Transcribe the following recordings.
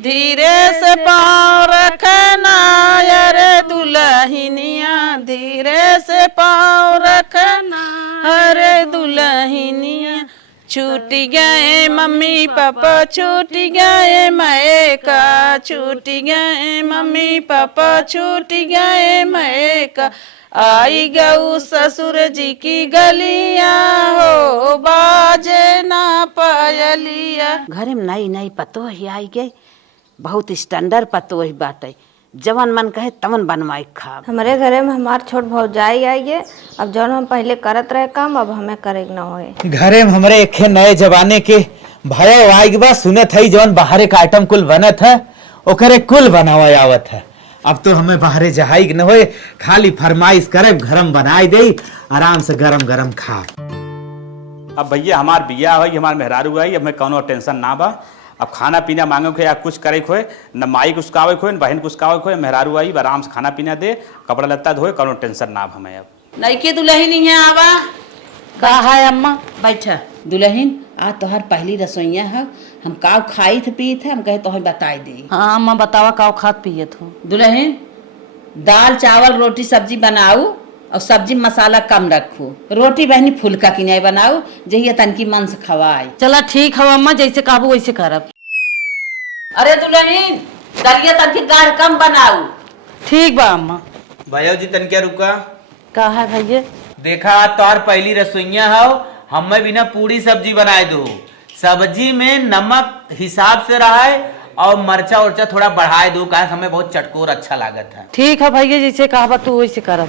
धीरे से पाँव रखना अरे दुल्हनिया, धीरे से पाँव रखना अरे दुल्हनिया। छूट गए मम्मी पापा, छूट गए मैका, छूट गए मम्मी पापा, छूट गए मैका। आई गऊ ससुर जी की गलियां हो, बाजे ना पायलिया। घरे में नई नई पतो ही आई गई, बहुत स्टैंडर्ड पतो ही बाटे, जवन मन कहे तवन बनवाई खा। हमारे घरे में हमार छोट भौजाई आई है, अब जौन हम पहले करत रहे काम अब हमें करे न होए। घरे में हमरे एक नए जमाने के भैया आई बा, सुनत है जौन बाहर का आइटम कुल बनत है ओकरे कुल बनावा आवत है। अब तो हमें बाहरे जहाई न होए, खाली फरमाइश करे घरम बनाई दे, आराम से गरम गरम खा। अब भैया हमार बिया हुई, हमार मेहरारू आई, अब मैं कौनो टेंशन ना बा। अब खाना पीना मांगे को या कुछ करे खोए, न माई कुछ कावे खोए, न बहन कुछ कावे खोए, मेहरारू आई आराम से खाना पीना दे, कपड़ा लत्ता धोए, कौनो टेंशन ना हमें। अब नहीं के दुल्हन है आवा। का है अम्मा? बैठा दुल्हन, आज तोहर पहली रसोईया है, हम काव खाई थे पी थे, हम कहे तोहर बताई दे। हाँ अम्मा बतावा काव खात पियत हो। दुल्हन दाल चावल रोटी सब्जी बनाऊ और सब्जी मसाला कम रखू, रोटी बहनी फुल्का की नहीं बनाऊ, जहिया तनकी मन से खवाए। चला ठीक है अम्मा, जैसे काबू वैसे करब। अरे दुल्हन दलिया तनकी गाढ़ कम बनाऊ। ठीक बा अम्मा। भैया जी तन क्या रुका, का है भैया? देखा तोहर पहली रसोईया हो, हमें बिना पूरी सब्जी बनाए दो, सब्जी में नमक हिसाब से रहा है और मरचा उर्चा थोड़ा बढ़ाए दो, कारण हमें बहुत चटकोर अच्छा लागत है। ठीक है भैया, जैसे कहा तू वैसे करब।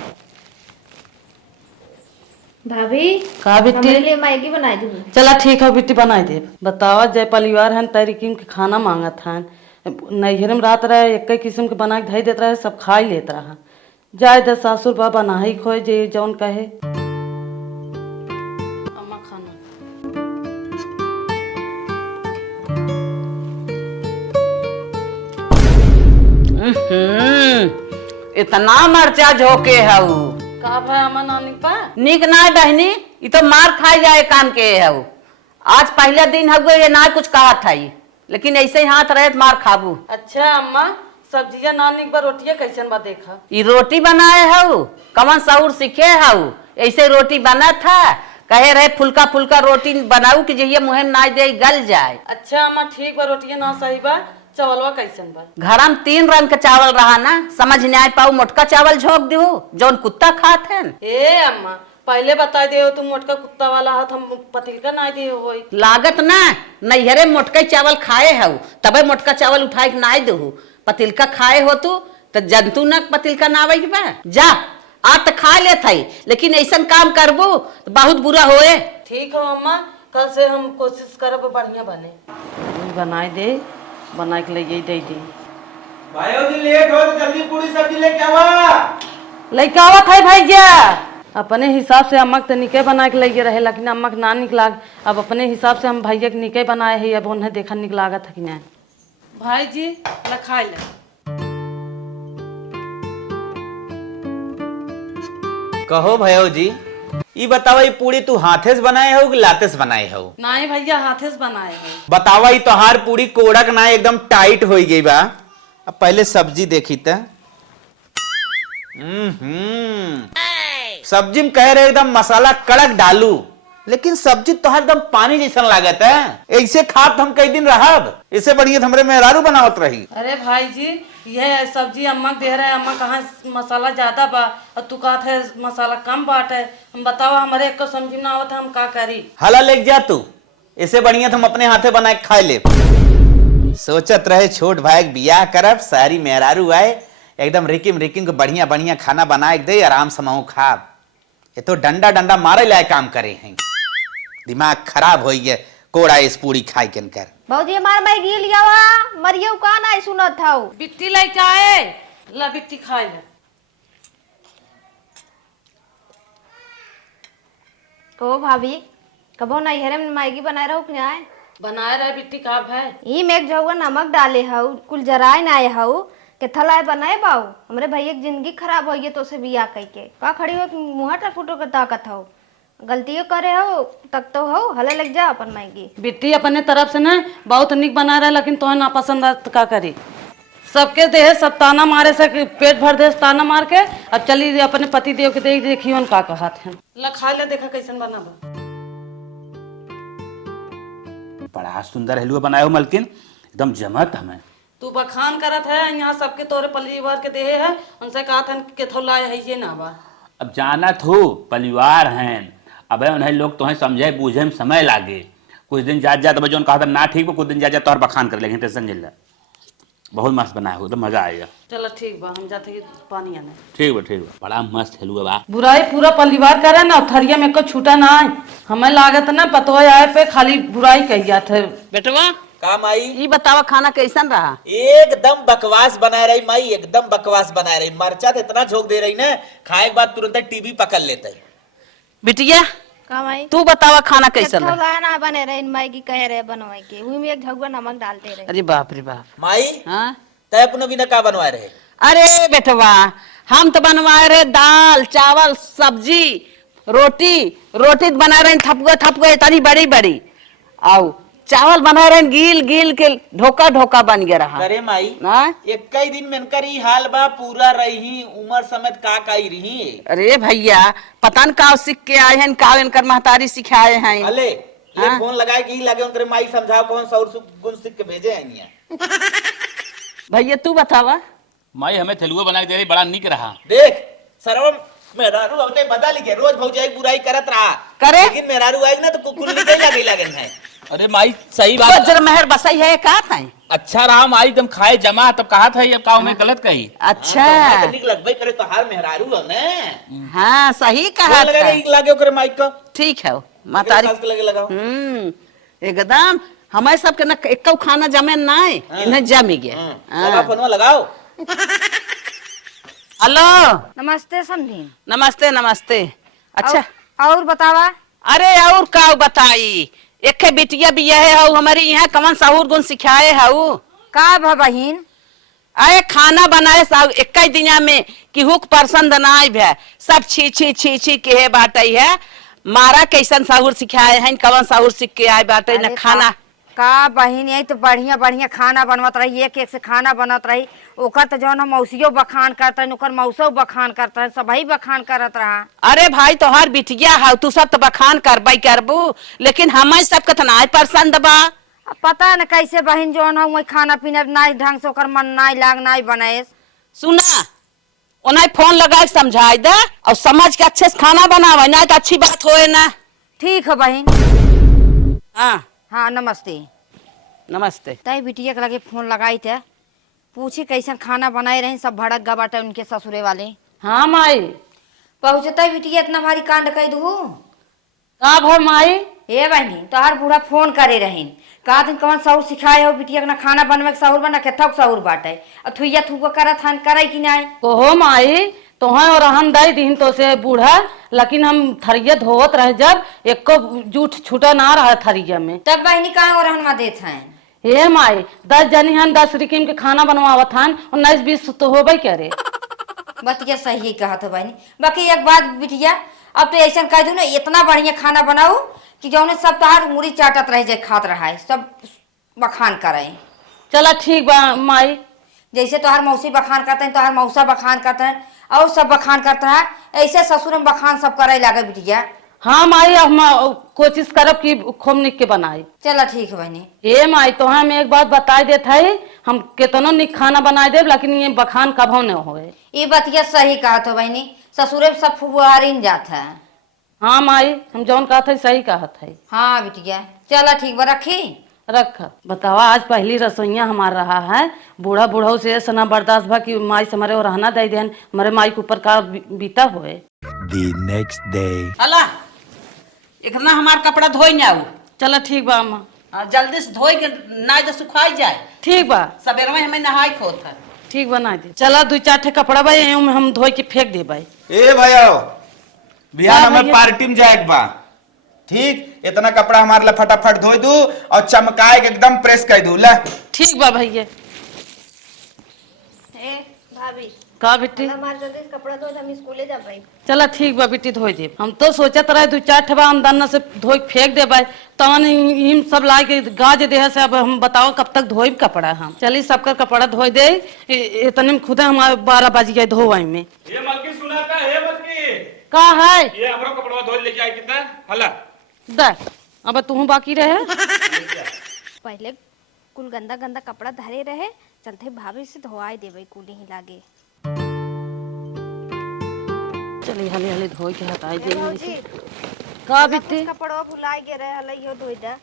भाभी का बिट्टी? हमारे लिए मैगी बनाई दी। चला ठीक है बिट्टी बनाई दे। बतावा जय परिवार है तरीकिन के खाना मांगत है, नैहर में रात रहे एक किस्म के बना के धई देता रहे, सब खा ही लेता रहा। जाए दे सासुर बा बना ही खोए जे जौन कहे। अम्मा खाना इतना मरचा झोंके हऊ का भाई अम्मा नानी पा निक ना बहनी, ये तो मार खाई जाए काम के हऊ। आज पहला दिन हगो ये ना कुछ कहा था, लेकिन ऐसे ही हाथ रहे मार खाबू। अच्छा अम्मा सब्जियां नानी पर रोटियां कैसन बा देखा। ये रोटी बनाए हऊ, कमन सऊर सीखे हऊ, ऐसे रोटी बना था, कहे रहे फुल्का फुल्का रोटी बनाऊ कि जहिया मुहे ना दे गल जाए। अच्छा अम्मा ठीक बा, रोटियां ना सही बा, चावलवा कैसन बा? घर में 3 रंग का चावल रहा ना, समझ नहीं आए पाऊ मोटका चावल झोंक दू जौन कुत्ता खात है। ए अम्मा पहले बता दे हो, तुम मोटका कुत्ता वाला हाथ हम पतिलका ना दे हो। लागत ना नैहरे मोटका चावल खाए हऊ, तबे मोटका चावल उठाए के ना दू, पतिलका खाए हो तू तो जंतु न पतिलका ना आवे बा। जा आज तो खा ले थई, लेकिन ऐसा काम करबू तो बहुत बुरा होए। ठीक हो अम्मा, कल से हम कोशिश करब बढ़िया बने। बनाए दे, बना के ले दे दे। भाइयों जी लेट हो तो जल्दी पूरी सब्जी लेके आवा। लइका आवत है भैया, अपने हिसाब से अम्मा के निके बना के लगे रहे, लेकिन अम्मा के ना निक लाग। अब अपने हिसाब से हम भैया के निके बनाए है, अब उन्हें देखा निक लागत है कि नहीं। भाई जी लखाई ले। कहो भयो जी, ये बतावा ये पूरी तू हाथे से बनाए हो कि लाते से बनाए हो? नहीं भैया हाथे से बनाए है। बतावा ये तोहार पूरी कोड़क ना एकदम टाइट हो गई बा। अब पहले सब्जी देखी था, सब्जी में कह रहे एकदम मसाला कड़क डालू, लेकिन सब्जी तो एकदम पानी जैसा लागत है। ऐसे खात हम कई दिन रहब, इससे बढ़िया हमरे मेहरारू बनावत रही। अरे भाई जी यह सब्जी अम्मा दे रहे, अम्मा कहाँ मसाला ज्यादा बा और तू कहत है मसाला कम बाट है। हम बताओ हमारे एक को समझ ना आवत है, हम का करी। हला लेके जा तू, इससे बढ़िया हम अपने हाथे बना के खाए ले। सोचत रहे छोट भाई बियाह करब, सारी मेहरारू आए एकदम रिकिम को बढ़िया बढ़िया खाना बना के दे, आराम से महू खा। ये तो डंडा डंडा मारे लाए काम करे हैं, दिमाग खराब हो गया कोड़ा इस पूरी खाई के कर। भौजी हमार मैगी लिया वा, मरियो का ना सुनत था। बिट्टी लेके आए, ला बिट्टी खाए ले। तो भाभी कबो नैहरे में मैगी बनाए रहो कि नहीं? बनाए रहे बिट्टी का है। ई में एक जगह नमक डाले हऊ, कुल जराए ना आए हऊ के थलाए बनाए बाऊ। हमरे भैया की जिंदगी खराब हो गई तो से बिया कह के का खड़ी हो मुंह टक फुटो के ताकत हऊ। गलतियों करे हो तक तो हो हले लग जा अपन मैगी। बिट्टी अपने तरफ से नहीं बहुत निक बना रहा है, लेकिन तुम्हें ना पसंद है तो का करी। सबके दे सब ताना मारे से कि पेट भर दे ताना मार के अब चली अपने पति देव के दे देखियो उनका का हाथ है। ला खा ले देखा कैसन बना बा। बड़ा सुंदर हलवा बनाए हो मलकिन, एकदम जमत हमें। तू बखान करत है यहाँ सबके तोरे परिवार के देहे है, उनसे कहा था के थोला है ये ना बा। अब जानत हो परिवार हैं, अब उन्हें लोग तुम्हें समझे बूझे में समय लागे। कुछ दिन जात जात जो कहा था ना ठीक हो, कुछ दिन जात जात और बखान कर लेकिन टेंशन झेल। बहुत मस्त बनाया हो, एकदम मजा आएगा। चलो ठीक बा हम जाते पानी आने। ठीक बा, बड़ा मस्त हलवा बा। बुराई पूरा परिवार करे ना, थरिया में को छूटा ना है। हमें लागत ना पतो आए पे खाली बुराई कही थे। बेटवा काम आई ये बतावा खाना कैसन रहा? एकदम बकवास बना रही माई, एकदम बकवास बना रही। मरचा तो इतना झोंक दे रही ना, खाए के बाद तुरंत टीवी पकड़ लेता है। बिटिया का भाई तू बतावा खाना कैसन रहा? गाना बने रहे मैगी कह रहे बनवाए के हुई में एक झगुआ नमक डालते रहे। अरे बाप रे बाप। माई हाँ तय अपना बिना का बनवा रहे? अरे बेटवा हम तो बनवाए रहे दाल चावल सब्जी रोटी बना रहे थपको इतनी बड़ी बड़ी, और चावल बना रहे गिल गिल के ढोका बन गया रहा। अरे माई ना एक ही दिन में इनकर ही हाल बा, पूरा रही उम्र समेत का ही रही। अरे भैया पता न का सीख के आए हैं, का इनकर महतारी सिखाए हैं। अले ले फोन लगाए कि लगे उनकर माई समझाओ कौन सा और गुण सीख के भेजे हैं यहाँ। भैया तू बतावा। माई हमें हलवा बना के दे रही, बड़ा निक रहा। देख सरवम मेहरारू अबते बदल के रोज भौजाई बुराई करत रहा करे लेकिन मेहरारू आई ना तो कुकुर निकल लगे लगन है। अरे माई सही तो बात। जरा मेहर बसाई है का था? अच्छा रहा माई, तुम खाए जमा तब कहा था, अब का मैं गलत कही। अच्छा हाँ, तो निक लगबे करे तो हार मेहरारू है ना। हाँ सही कहा लगा था। एक लागे ओकरे माइक का ठीक है महतारी सास के लगे लगाओ। एकदम हमारे सबके ना एक खाना जमे ना इन्हें जमी गया। लगा फोनवा लगाओ। हेलो नमस्ते समझी। नमस्ते नमस्ते। अच्छा और बतावा। अरे और का बताई, एक बिटिया भी है हमारी यहाँ कमन साहूर गुण सिखाए है का बहिन अरे खाना बनाए एक ही दिना में कि हुक पसंद ना भे सब छी के बाटे है। मारा कैसन साहूर सिखाए हैं, कवन साहूर सीख के आए बाटे न खाना का बहिन यही तो बढ़िया बढ़िया खाना बनवत रही, एक से खाना बनत रही। ओकर तो जौन मौसियो बखान करते ओकर मौसो बखान करते सबही बखान करत रहा। अरे भाई तोहार बिटिया है तू सब तो बखान करबई करबू, लेकिन हमें सबके तो ना पसंद बा। पता न कैसे बहिन जौन हो वही खाना पीना नाई ढंग से ओकर मन नाई लाग नाई बनाए। सुना उन्हें फोन लगा के समझाई दे और समझ के अच्छे से खाना बनावे, ना तो अच्छी बात होए ना। ठीक है बहिन। हाँ हाँ नमस्ते। नमस्ते। तय बिटिया के लगे फोन लगाई थे, पूछी कैसन खाना बनाए रही। सब भड़क गा बाटे उनके ससुरे वाले। हाँ माई पहुँचता बिटिया इतना भारी कांड कह दू का भर माई। हे बहनी तोहार बूढ़ा फोन करे रहीन, कहा दिन कौन सहूर सिखाए हो बिटिया ना खाना बनवे के सहूर बना के थक सहूर बाटे थुइया थुको करत हन करे कि नहीं। ओहो माई तोहे और हम दई दिन तो से बूढ़ा, लेकिन हम थरिया धोवत रहे जब एको जूठ छूटा ना रहा थरिया में। तब बहनी कहाँ और हनवा देत हैं। हे माई 10 जनी हन 10 रिकिम के खाना बनवावत हन, 19-20 तो होबे करे। बतिया सही कहा तो बहनी। बाकी एक बात बिटिया अब तो ऐसा कह दू ना इतना बढ़िया खाना बनाऊ कि जौने सब तोहार मुड़ी चाटत रह जाए खात रहा है सब बखान करे। चला ठीक बा माई। जैसे तोहार मौसी बखान करते हैं तोहार मौसा बखान करते हैं और सब बखान करता है, ऐसे ससुर में बखान सब करे लागे बिटिया। हाँ माई हम कोशिश करब कि खूब निक के बनाई। चला ठीक है बहनी। हे माई तो हम एक बात बताई देत है, हम केतनो निक खाना बनाए देब लेकिन ये बखान कभो न होए। ये बतिया सही कहा तो बहनी, ससुरे में सब फुहारीन जात है। हाँ माई हम जौन कहत है सही कहत है। हाँ बिटिया चला ठीक बा रखी। रख बतावा आज पहली रसोईया हमार रहा है। बूढ़ा बूढ़ा से सना बर्दाश्त भा कि माई से हमारे और रहना दे देन हमारे माई के ऊपर का बीता हुए। The next day. अला इतना हमार कपड़ा धोई ना चला ठीक बा अम्मा। जल्दी से धोई के ना तो सुखाई जाए। ठीक बा सवेरे में हमें नहाई खोत है। ठीक बना दे। चला 2-4 ठे कपड़ा बा हम धोई के फेंक दे भाई। ए भैया बिहान हमें भैया? पार्टी में जाए बा, ठीक इतना कपड़ा हमारे लिए फटाफट धो दू और चमकाए के एकदम प्रेस कर दू। ला ठीक बा भैया। ए भाभी का बेटी हमारे जल्दी से कपड़ा धो हम स्कूले जा पाई। चला ठीक बा बेटी धोई दे। हम तो सोचत रहे 2-4 ठबा हम दाना से धोई फेंक देबे तवन हिम सब ला के गाज दे से। अब हम बताओ कब तक धोई कपड़ा हम। चली सबका कपड़ा धोई दे इतने में खुदे हमारे 12 बज गए धोवाई में। ये मलकी सुना का है मलकी का है ये हमरो कपड़ा धो ले जाए कितना हला दे अब तू बाकी रहे। पहले कुल गंदा गंदा कपड़ा धरे रहे चलते भाभी से धोआई देवे कुली ही लागे। चली हले हले धोई के हटाई दे। भौजी का बेटी कपड़ा भुलाई गे रहे हले यो धोई दे।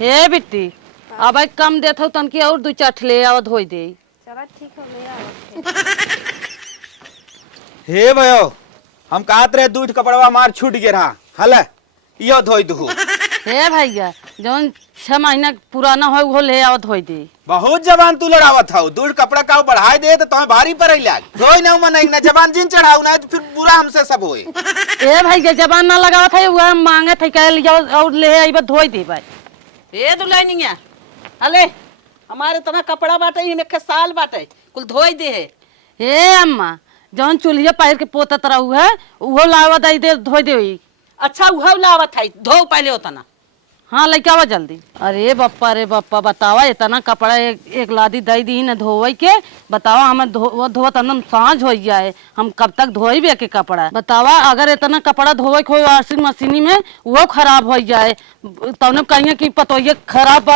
हे बेटी अब एक कम देत हो तन की और 2-4 ठले आव धोई दे। चला ठीक हो ले आओ। हे भयो हम कहत रहे दूध कपड़वा हमार छूट गे रहा हल यो धोई दू। हे भैया जौन 6 महीना पुराना हो वो ले आओ धोई दे। बहुत जबान तू लड़ावत हौ दूध कपड़ा का बढ़ाई दे तो तुम्हें भारी पड़े लाग धोई ना मन ना जबान जिन चढ़ाऊ ना तो फिर बुरा हमसे सब होए। ए भैया जबान ना लगावा था वो मांगे थे कह लिया और ले आइबा धोई दे भाई। ए दुल्हनिया अले हमारे तना कपड़ा बाटे ही में के साल बाटे कुल धोई दे है। हे अम्मा जौन चूल्हे पैर के पोतत रहू है वो लावा दई दे धोई दे। अच्छा उहव लावत है धो पहले उतना। हाँ लेके आवा जल्दी। अरे बप्पा बतावा इतना कपड़ा एक लादी दई दी न धोवई के। बतावा हमें धोवत एकदम सांझ हो जाए हम कब तक धोइबे के कपड़ा। बतावा अगर इतना कपड़ा धोवे को वॉशिंग मशीन में वो खराब हो जाए तब कहिए कि पतोये खराब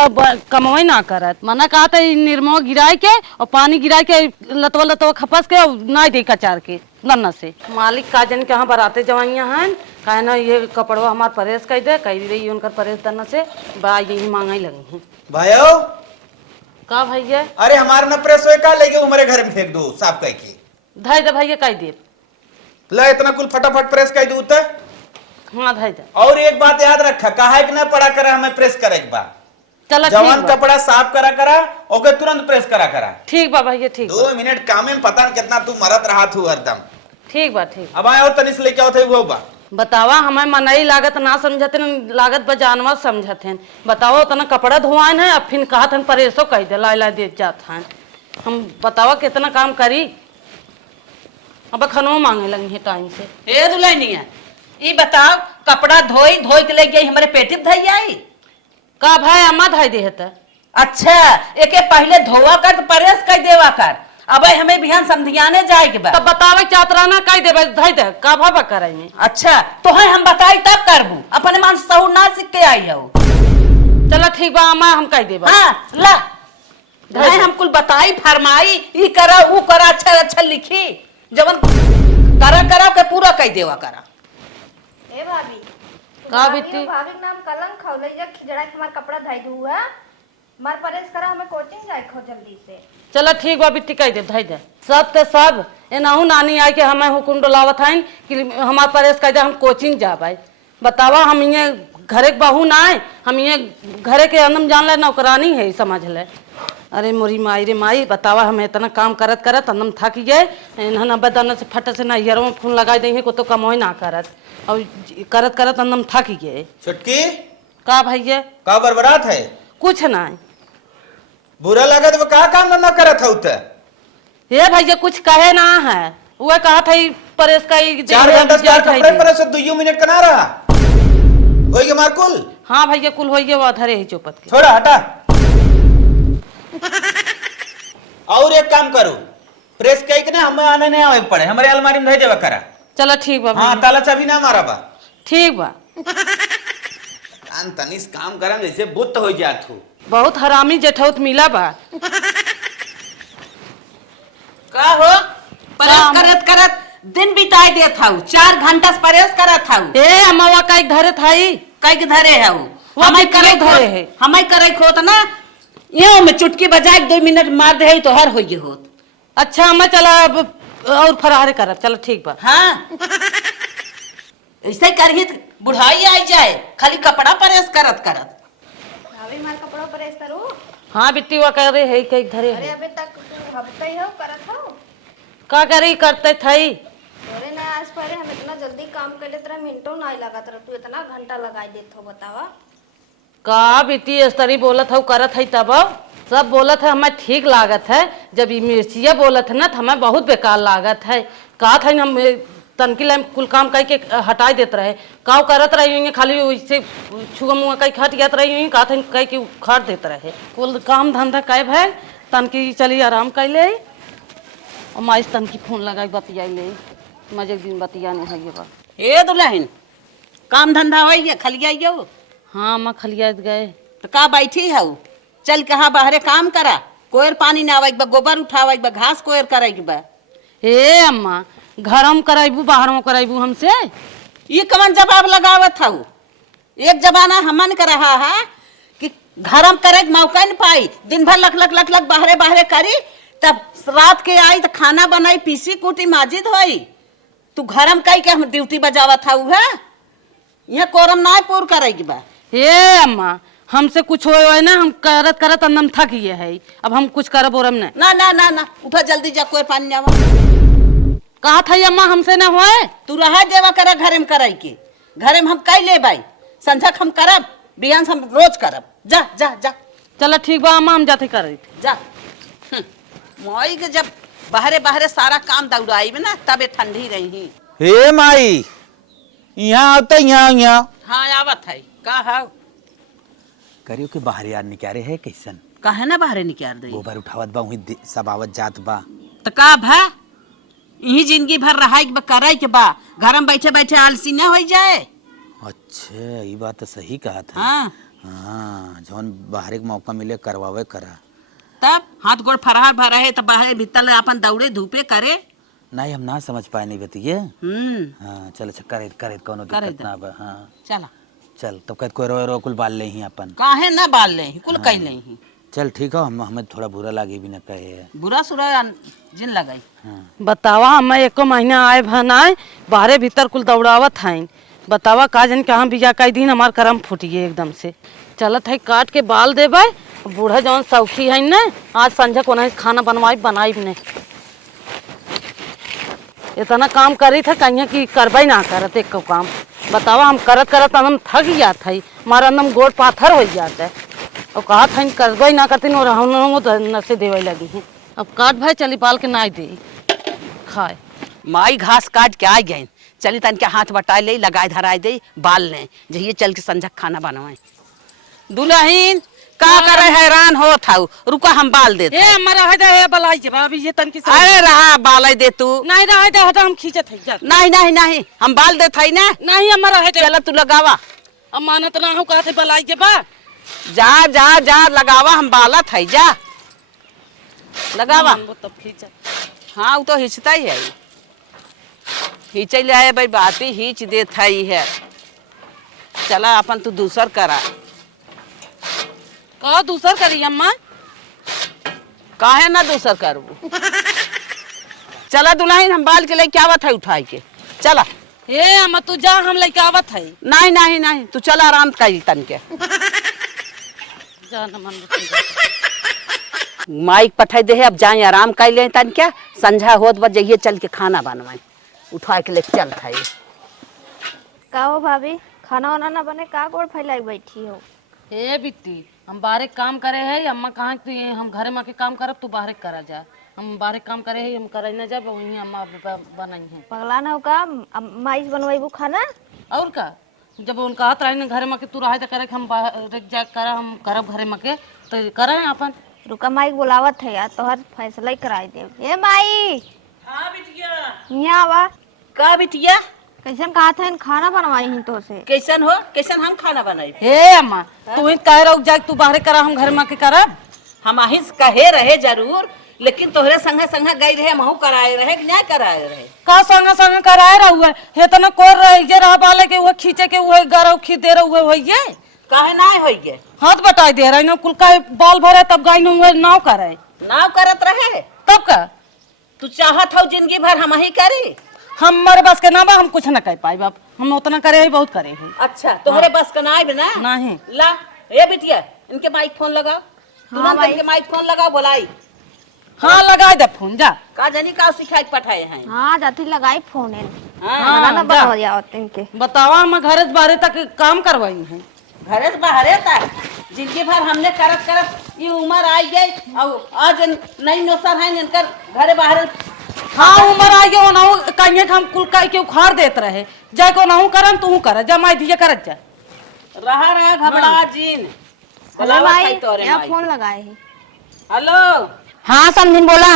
कमवई ना करत। मना कहा था निरमो गिराए के और पानी गिराए के लतवा खपस के और ना दे कचार के लन्ना से। मालिक का जन के यहाँ बराते जवाइयाँ हैं कहे ना ये कपड़वा हमार परहेज कह दे कह रही उनका परहेज करना से बा यही मांगा ही लगी है। भयो का भैया अरे हमारे न प्रेस होए का लेके हमारे घर में फेंक दो साफ कह के धाई दे भैया कह दे। ला इतना कुल फटाफट प्रेस कह दू त। हाँ धाई दे। और एक बात याद रखा कहा कि ना पड़ा करा हमें प्रेस करे एक बार चला जवान कपड़ा साफ करा ओके तुरंत प्रेस करा। ठीक बा भैया ठीक 2 मिनट काम में पता न कितना तू मरत रहा तू हरदम। ठीक बा ठीक। अब आए और तनिस लेके आओ थे वो बा बतावा हमें मनई लागत ना समझते लागत बजानवा समझते बताओ तना कपड़ा धोआन है अब फिर कहत हन परेसो कह दे ला दे जात हैं हम बतावा कितना काम करी। अब खनो मांगे लगी है टाइम से। ए दुल्हनिया ई बताओ कपड़ा धोई के ले गई हमारे पेटी में धई आई का भाई अम्मा धाई दे है। अच्छा एके पहले धोवा कर तो परेस कर देवा कर। अब हमें बिहान समधियाने जाए के बाद तब बतावे चातराना कह देबे धाई दे का भाबा करे में। अच्छा तो है हम बताई तब करबू अपने मान सहूर ना सीख के आई हो। चला ठीक बा अम्मा हम कह देबा। हाँ ला भाई हम कुल बताई फरमाई ई करा ऊ करा अच्छा लिखी जवन करा के पूरा कह देवा करा। ए भाभी का बेटी भाभी के नाम कलंक खौले जा खिजड़ा के हमार कपड़ा धई दू है मार परेश करा हमें कोचिंग जाए खो जल्दी से। चला ठीक बा बिट्टी कह दे धाई दे सब ते सब एनाहू नानी आई के हमें हुकुम डोलावत हैं कि हमार परेश कह दे हम कोचिंग जाबे। बतावा हम ये घरे के बहू ना है हम ये घरे के अंदम जान ले नौकरानी है समझ ले। अरे मोरी माई रे माई बतावा हम इतना काम करत अंदम थक गए इन्हन बदन से फट से ना हियरों में फोन लगा दे को तो कमोई ना करत और करत अंदम थक गए। छुटकी का भैया का बरबरात है कुछ ना बुरा लगा तो का काम न करत हौ त। ये भैया कुछ कहे ना है वो कहा था परेश का 4 घंटा से कपड़े पर से 2 मिनट कना रहा होई के मार कुल। हाँ भैया कुल होइए वो अधरे ही चौपत के। थोड़ा हटा और एक काम करो प्रेस कह के ना हमें आने नहीं आवे पड़े हमारे अलमारी में धई देवा करा। चला ठीक बा हाँ ताला चाबी ना मारा बा। ठीक बा कान तनिस काम करम जैसे बुत हो जात हो। बहुत हरामी जेठौत मिला बा। का हो परेस करत दिन बिताई देत हूँ 4 घंटा से परेस करत हूँ। ए अम्मा का एक धरे थाई कई के धरे है वो हमें करे धरे है हमें करे खोत ना यो में चुटकी बजाए 2 मिनट मार दे तो हर होइए होत। अच्छा अम्मा चला अब और फरारे करत चलो ठीक बा। हाँ ऐसे करही बुढ़ाई आई जाए खाली कपड़ा परेस करत भाभी हमार कपड़ा परेश करू। हाँ बिट्टी वो कह रहे है कई धरे अरे है अबे तक हफ्ते ही हो करत हो का करी करते थई। अरे ना आज पहले हम इतना जल्दी काम कर लेते रहे मिनटों ना लगा रहा तू इतना घंटा लगाई देत हो बतावा। का बिट्टी इस तरी बोलत हूँ करत है तब सब बोलत है हमें ठीक लागत है, जब ये मिर्चिया बोलत है ना तो हमें बहुत बेकार लागत है। कहा था हम तनकी लाइन कुल काम कह के हटाई देते रहे, काव करत रही हुई खाली वैसे छुआ मुआ कह हट जात रही हुई, कहा था कह के उखाड़ देते रहे। कुल काम धंधा कह भाई तनकी चली आराम कर ले और माइस तनकी फोन लगाई बतिया ले, मजे दिन बतिया नहीं है ये बात। ए दुल्हन काम धंधा हो खलिया? हाँ अम्मा खलिया गए। तो का बैठी है? चल कहाँ बाहरे काम करा, कोयर पानी ना आवे, गोबर उठावे, घास कोयर करे के बा। ए अम्मा घर में कराइबू बाहर में कराइबू हमसे? ये कवन जवाब लगावत हूँ? एक जमाना हमन कर रहा है कि घर में करे के मौका नहीं पाई, दिन भर लख लख लख लख बाहरे बाहरे करी, तब रात के आई तो खाना बनाई, पीसी कूटी माजिद होई। तू घर में कही के हम ड्यूटी बजावत हूँ है? यहाँ कोरम ना पूर करे के बा। ए अम्मा हमसे कुछ हो ना, हम करत करत अंदम थक गए है, अब हम कुछ करब ओरम नहीं। ना ना ना ना उठा जल्दी जा, कोई पानी आवा। कहा था अम्मा हमसे ना होए? तू रहा देवा करा घरे में कराई के, घरे में हम कई ले बाई, संझक हम करब, बिहान हम रोज करब। जा जा जा। चलो ठीक बा अम्मा हम जाते कर जा। मोई के जब बाहरे बाहरे सारा काम दौड़ाई में ना तबे ठंडी रही। हे माई यहाँ आवता यहाँ हाँ आवत है। का है? करियो के बाहर यार निकारे है कैसन? काहे ना बाहरे निकाल दे? गोबर उठावत बा वही सब आवत जात बा। तो का भा यही जिंदगी भर रहा के बा, करे के बा, घर में बैठे बैठे आलसी न हो जाए। अच्छा ये बात तो सही कहा था। हाँ हाँ जौन बाहर के मौका मिले करवावे करा। तब हाथ गोड़ फरहार भर रहे तो बाहर भीतर अपन दौड़े धूपे करे। नहीं हम ना समझ पाए नहीं बतिए। हाँ चल अच्छा करे करे कोनो दिक्कत ना बा। हाँ चला चल तब कहत कोई रो रो कुल बाल ले ही अपन। काहे ना बाल ले कुल हाँ। कई ले ही। चल ठीक है, हम हमें थोड़ा बुरा लागे भी ना कहे। बुरा सुरा जिन लगाई। हाँ बतावा हमें एको महीना आए भनाए बाहरे भीतर कुल दौड़ावत हैं। बतावा का जन कहाँ बिजा कई दिन हमार करम फूटिए एकदम से। चलत है काट के बाल देवे, बूढ़ा जौन सौखी है न आज संझा को नहीं खाना बनवाई बनाई नहीं। इतना काम करी था कहीं कि करबे ना करत एक को काम। बतावा हम करत करत हम थक जात है, हमारा अंदर गोड़ पाथर हो जाता है और कहा था करबे ना करती और हम नशे देवे लगी हैं। अब काट भाई चली बाल के ना दे खाए। माई घास काट के आ गए, चली तन के हाथ बटाए ले लगाए धराए दे बाल ले जहिए चल के संझक खाना बनवाए। दुल्हन का करे हैरान हो था, रुका हम बाल देते। ए हमारा है दे बलाई के अभी ये तन की अरे रहा बाल दे तू। नहीं रहा दे हटा हम खींचत है। नहीं नहीं नहीं हम बाल देते है ना। नहीं हमारा है चल तू लगावा। अमानत ना हो कहते बलाई के बा। जा जा जा लगावा, हम बालत है जा लगावा। तब खींचत। हाँ वो तो हिंचता ही है, हिंचे ले आए भाई बात ही हिंच देत है। चला अपन तू दूसर करा। का दूसर करी अम्मा? काहे ना दूसर करबू। चला दुल्हन हम बाल के लेके आवत है उठाई के। चला ए अम्मा तू जा हम लेके आवत है। नहीं नहीं नहीं तू चला आराम कर तन के। जा न मन माइक पठाई दे अब जाए आराम कर ले तन क्या संझा होत बज जइए चल के खाना बनवाए उठा के लेके चल था। का हो भाभी खाना वाना ना बने का गोड़ फैलाई बैठी हो? ए बिट्टी हम बाहर काम करे है, अम्मा कहाँ तू हम घरे में के काम करब तू बाहर करा जा। हम बाहर काम करे है, हम करे न जा वही अम्मा बनाई है। पगला ना हो का माइस बनवाइबू खाना? और का जब उनका हाथ रही घरे में के तू रहे तो करे हम बाहर जा कर हम करब घरे में के तो करे अपन। रुका माइक बुलावत है यार, तोहर फैसला ही कराई दे। ए माई। हाँ बिटिया। यहाँ आवा। का बिटिया कैसन कहा था खाना बनवाई ही तो से? कैसन हो कैसन हम खाना बनाई? हे अम्मा तू ही कह रहा जा तू बाहर करा हम घर में के करब। हम अहिंस कहे रहे जरूर, लेकिन तोहरे संगे संगे गई रहे महू कराए रहे कि नहीं कराए रहे? का संग संग कराए रहुए हे तना कोर रहे जे रह बाले के वो खींचे के वो गरौ खींच दे रहुए होइए। काहे ना होइए? हाथ बटाई दे रहे न कुल का बाल भरे तब गाय न नाव करे नाव करत रहे तब का तू चाहत हो जिंदगी भर हम ही करी? हमारे बस के ना बा हम कुछ न कह पाई बाप, हम उतना करे ही बहुत करे हैं। अच्छा तोहरे बस का नाई ना? नहीं ला ए बिटिया इनके माइक फोन लगाओ। तुरंत इनके माइक फोन लगाओ बोलाई। हाँ लगा दे फोन जा। का जानी का सिखाई पठाए हैं? हाँ जाती लगाई फोन है। हाँ, खाना ना जा। बनवा दिया इनके। बतावा हम घर बारे तक काम करवाई है। घरे से बाहरे तक जिंदगी भर हमने करत करत ये उम्र आई गई और आज नई नौसर है इनकर घरे बाहरे। हाँ उम्र आ गया ना कहीं हम कुल कह के उखाड़ देत रहे जाय को नाहू करम तू कर जा माई दिए करत जा रहा घबरा जीन। हेलो भाई, यहाँ फोन लगाए है। हेलो हाँ समझिन बोला।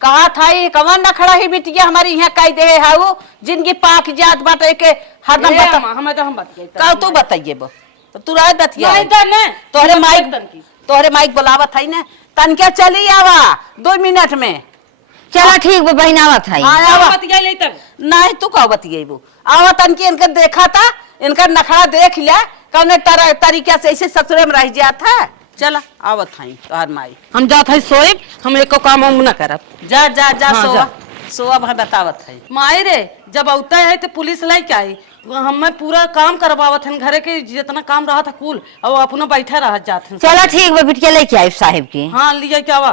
कहा था ये कवन न खड़ा ही बिटिया हमारी यहाँ कही दे है वो जिनकी पाक जात बाटे के हरदम बता। हमें तो हम बात गई का तू बताइए वो तो तू रात बतिया नहीं दे ने तोहरे माइक बुलावत है ना तन क्या चली आवा 2 मिनट में। चला ठीक बा बहन आवत है। हाँ आवा बतिया ले तब नहीं तू का बतियेबू आवा तन की इनका देखा था इनका नखरा देख लिया कौन तरीका से ऐसे ससुरे में रह जाता है। चला आवत हई तोहर माई हम जात है सोएब हम एको काम हम न करब। जा जा जा हाँ, सोवा जा। सोवा भाई बतावत है। माई रे जब औता है तो पुलिस लाई के आई हमें पूरा काम करवावत हन घरे के जितना काम रहा था कुल और अपना बैठा रह जात हन। चला ठीक बा बिटिया लेके आई साहिब की। हाँ लिया क्या वा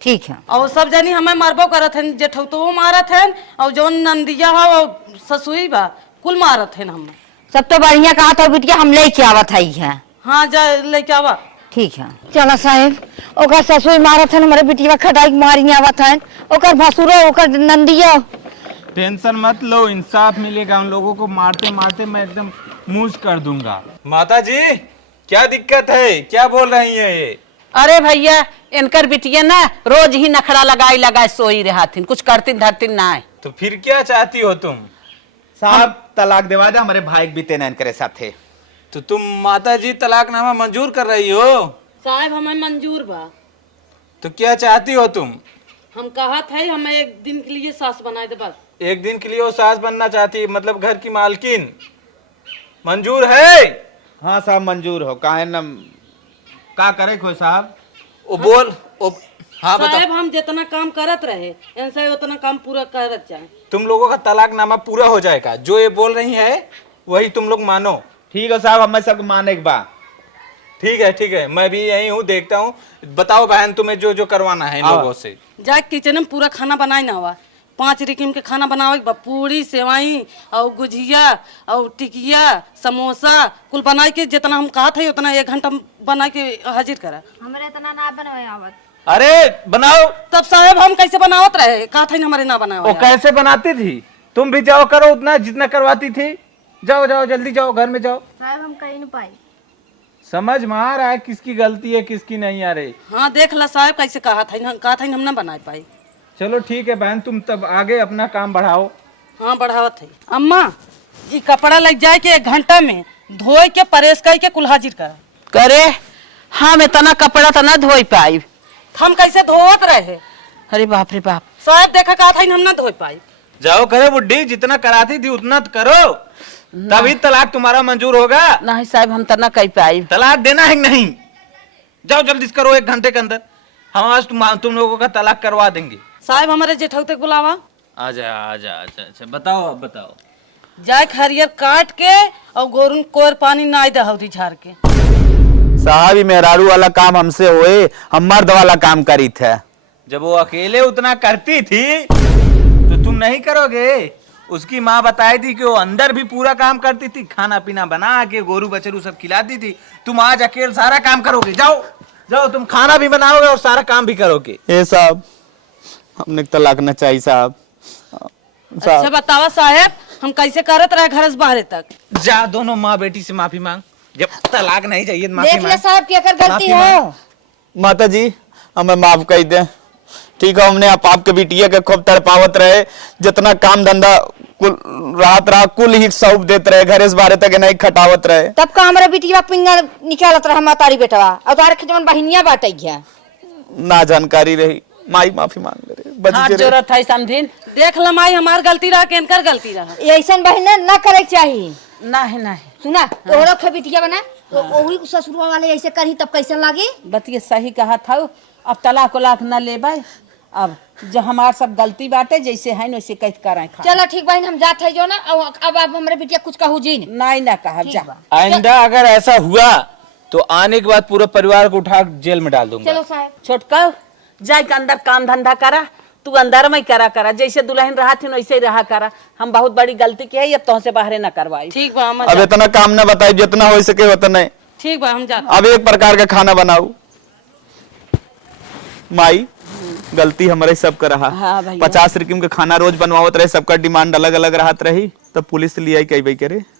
ठीक है। और सब जनी हमें मारबो करत हन जेठौ तो मारत हन और जौन नंदिया हो और ससुई बा कुल मारत हन हमें। सब तो बढ़िया कहा था बिटिया हम लेके आवत है। हाँ जा ले क्या वा ठीक है। चला साहेब ओकर ससुर मारत हन हमारे बिटिया खटाई मारी आवत हन ओकर भसुरो ओकर नंदिया। टेंशन मत लो, इंसाफ मिलेगा उन लोगों को। मारते मारते मैं एकदम मूंछ कर दूंगा। माता जी क्या दिक्कत है, क्या बोल रही है ये? अरे भैया इनकर बिटिया ना रोज ही नखरा लगाए सोई रहती कुछ करती धरती ना है। तो फिर क्या चाहती हो तुम? साहब तलाक दिवा दे हमारे भाई बीते न इनकरे साथे। तो तुम माता जी तलाकनामा मंजूर कर रही हो? साहब हमें मंजूर बा। तो क्या चाहती हो तुम? हम कहा था हमें एक दिन के लिए सास बनाए दे बस। एक दिन के लिए वो सास बनना चाहती, मतलब घर की मालकिन। मंजूर है? हाँ साहब मंजूर हो काहे न का करे खोई साहब। वो बोल वो हाँ बताओ। साहब हम जितना काम करत रहे इनसे उतना काम पूरा करत जाए। तुम लोगों का तलाकनामा पूरा हो जाएगा। जो ये बोल रही है वही तुम लोग मानो। ठीक है साहब हमें सब माने के बा। ठीक है मैं भी यही हूँ, देखता हूँ। बताओ बहन तुम्हें जो जो करवाना है इन लोगों से। जा किचन में पूरा खाना बनाए ना हुआ 5 रिकिम के खाना बनावे बा पूरी सेवाई और गुजिया और टिकिया समोसा कुल बनाए के जितना हम कहा था उतना 1 घंटा बना के हाजिर करा। हमारे इतना ना बनवाए आवत। अरे बनाओ। तब साहब हम कैसे बनावत रहे कहा था हमारे ना बनावे। वो कैसे बनाती थी? तुम भी जाओ करो उतना जितना करवाती थी। जाओ जाओ जल्दी जाओ घर में जाओ। साहब हम कहीं नहीं पाई। समझ में आ रहा है किसकी गलती है किसकी नहीं आ रही। हाँ देख ला साहब कैसे कहा था हम ना बना पाई। चलो ठीक है बहन तुम तब आगे अपना काम बढ़ाओ। हाँ बढ़ावत है। अम्मा ये कपड़ा लग जाए के 1 घंटा में धोए के परेश कर के कुल हाजिर करा करे हम इतना कपड़ा तो ना धोई पाई। हम कैसे धोवत रहे। अरे बाप रे बाप साहब देखा कहा था हम ना धो पाई। जाओ करो बुड्ढी जितना कराती थी उतना करो तभी तलाक तुम्हारा मंजूर होगा। नहीं साहब हम तो ना कह पाई। तलाक देना है कि नहीं? जाओ जल्दी से करो 1 घंटे के अंदर। हम आज तुम लोगों का तलाक करवा देंगे। साहब हमारे जेठौ तक बुलावा। आजा आजा आजा। अच्छा बताओ अब बताओ। जाए हरियर काट के और गोरुन कोर पानी ना दे हौदी झाड़ के। साहब ये मेहरारू वाला काम हमसे होए हम मर्द वाला काम करी थे। जब वो अकेले उतना करती थी तो तुम नहीं करोगे? उसकी माँ बताई थी कि वो अंदर भी पूरा काम करती थी, खाना पीना बना के गोरू बछरू सब खिलाती थी। तुम आज अकेले सारा काम करोगे? जाओ जाओ तुम खाना भी बनाओगे और सारा काम भी करोगे। ए साहब हमने तलाक न चाहिए साहब। अच्छा बतावा साहब हम कैसे करत रहे घर से बाहर तक। जा दोनों माँ बेटी से माफी मांग। जब तलाक नहीं चाहिए तो माफी देख ले मांग। साहब क्या कर गलती हो। माता जी हमें माफ कर दे। ठीक है हमने आपके बिटिया के खूब तड़पावत रहे जितना काम धंधा कुल रात रात कुल ही सौंप देते रहे घरे से बाहर तक नहीं खटावत रहे। तब का हमारे बिटिया पिंगा निकालत रहा मातारी बेटवा और तारे खिचवन बहिनिया बाटे गया ना जानकारी रही माई माफी मांग ले रहे बच हाथ जे रहे। जोरत है समझिन। देख लमाई हमार गलती रहा कि इनकर गलती रहा। ऐसा बहन ना करे चाहिए। नहीं नहीं सुना तोहरा खे बिटिया बना तो वही ससुरवा वाले ऐसे करही तब कैसे लागे। बतिया सही कहा था। अब तलाक उलाक न लेबै अब जो हमार सब गलती बाटे जैसे है वैसे कह कर चलो ठीक बहन हम जाते हैं जो ना अब आप हमारे बिटिया कुछ कहू जी नहीं ना कहा जा। आइंदा अगर ऐसा हुआ तो आने के बाद पूरे परिवार को उठा जेल में डाल दूंगा। चलो साहब छोटका जाए के अंदर काम धंधा करा तू अंदर में करा करा, जैसे दुल्हन रहा थी वैसे ही रहा करा। हम बहुत बड़ी गलती की है, अब तुमसे बाहरे न करवाई। ठीक बा अम्मा अब इतना काम न बताई, जितना हो सके उतना। ठीक बा हम जा। अब एक प्रकार का खाना बनाऊ। माई गलती हमारे सब का रहा। हाँ भैया। 50 रुपये का खाना रोज बनवावत रहे, सबका डिमांड अलग अलग रहत रही, तब पुलिस ले आई कई करे।